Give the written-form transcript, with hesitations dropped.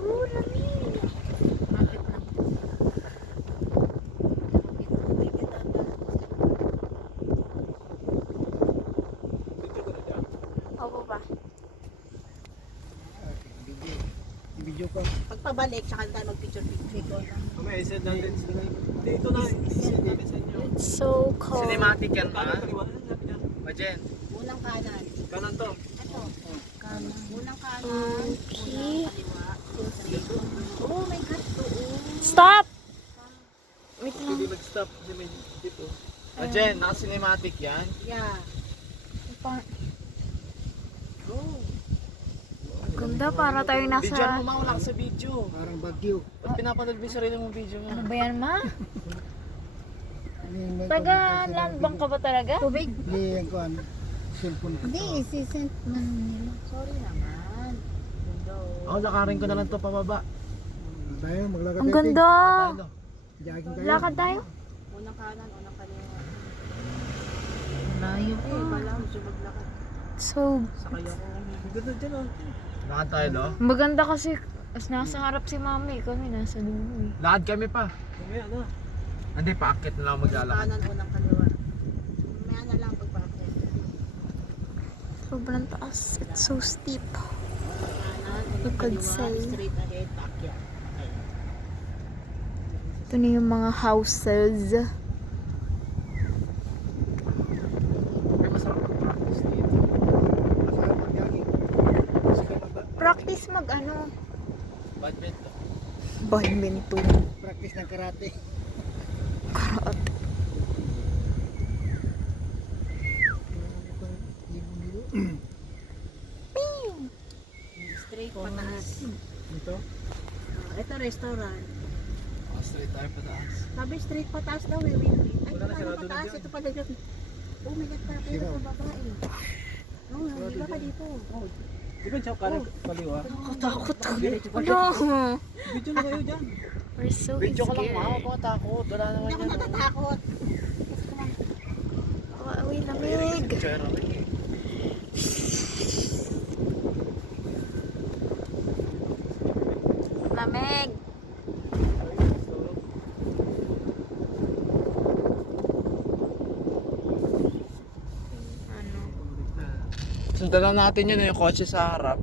Lamig. Bakit lang? Opo ba? Video ko. Pagpabalik, tsaka tayo mag-picture-picture. Mamaya, isend natin sila. Dito na, isend natin sa inyo. It's so cold. Cinematic yan Kanan, pa. kaliwa. Ano sabi niya? Majen. Unang kanan. Kanan to. Ito. Kanan. Unang kanan. Okay. Unang kaliwa. Oh my God. Stop! Wait Hindi lang. mag-stop kasi may dito. Majen, naka-cinematic yan. Yeah. Go. Ganda, para tayo Video mo nasa... ma, wala ka sa video. Parang bagyo. Ba't pinapanood mo yung sarili mong video mo? Ano ba yan, ma? Taga landbank ka ba talaga? Tubig? Hindi, yung kuhan. Cellphone ko. Hindi, isisend man nila. Sorry naman. Ako, lakarin ko na lang to pababa. Tayo, maglakad Ang tayo. ganda! Ano? Jogging tayo. Lakad tayo. Unang kanan, unang kaliwa. Layo Eh, wala. Gusto maglakad. So, Sakay ako. Ang ganda dyan oh. Lakad tayo, no? maganda kasi as nasa harap si mami, kami nasa dulo eh. Lakad kami pa. Mamaya na. Hindi, paakit na lang Unang maglalakad. kanan, unang kaliwa. Maya na lang pagpapit. Sobrang taas. It's so steep. Kanan, You unang could kaliwa. say. Straight ahead. Paakyat. Ito na yung mga houses. Ay, masarap mag-practice dito. Masarap mag-jogging. Kasi ka Practice mag ano? Badminton. Badminton. practice ng karate. Karate. Straight pataas. Dito? Ito restaurant. Oh, straight tayo pataas. Sabi straight pataas daw eh. Wait. Ay, Wala na, paano sarado na pataas? dyan. Ito pala dyan. Oh my God, tayo Sino? sa babae. Oh, hindi ba ka dito? Oh, Di ba siya kanan kaliwa? Katakot ako. diretso pa Ano? Video na kayo dyan. We're so Video ko lang, scared. ma. Ako takot. Wala naman Hindi ako yan. natatakot. Uy, lamig. Picture ako eh. Lamig. Ano? Sundan lang natin yun, yung kotse sa harap.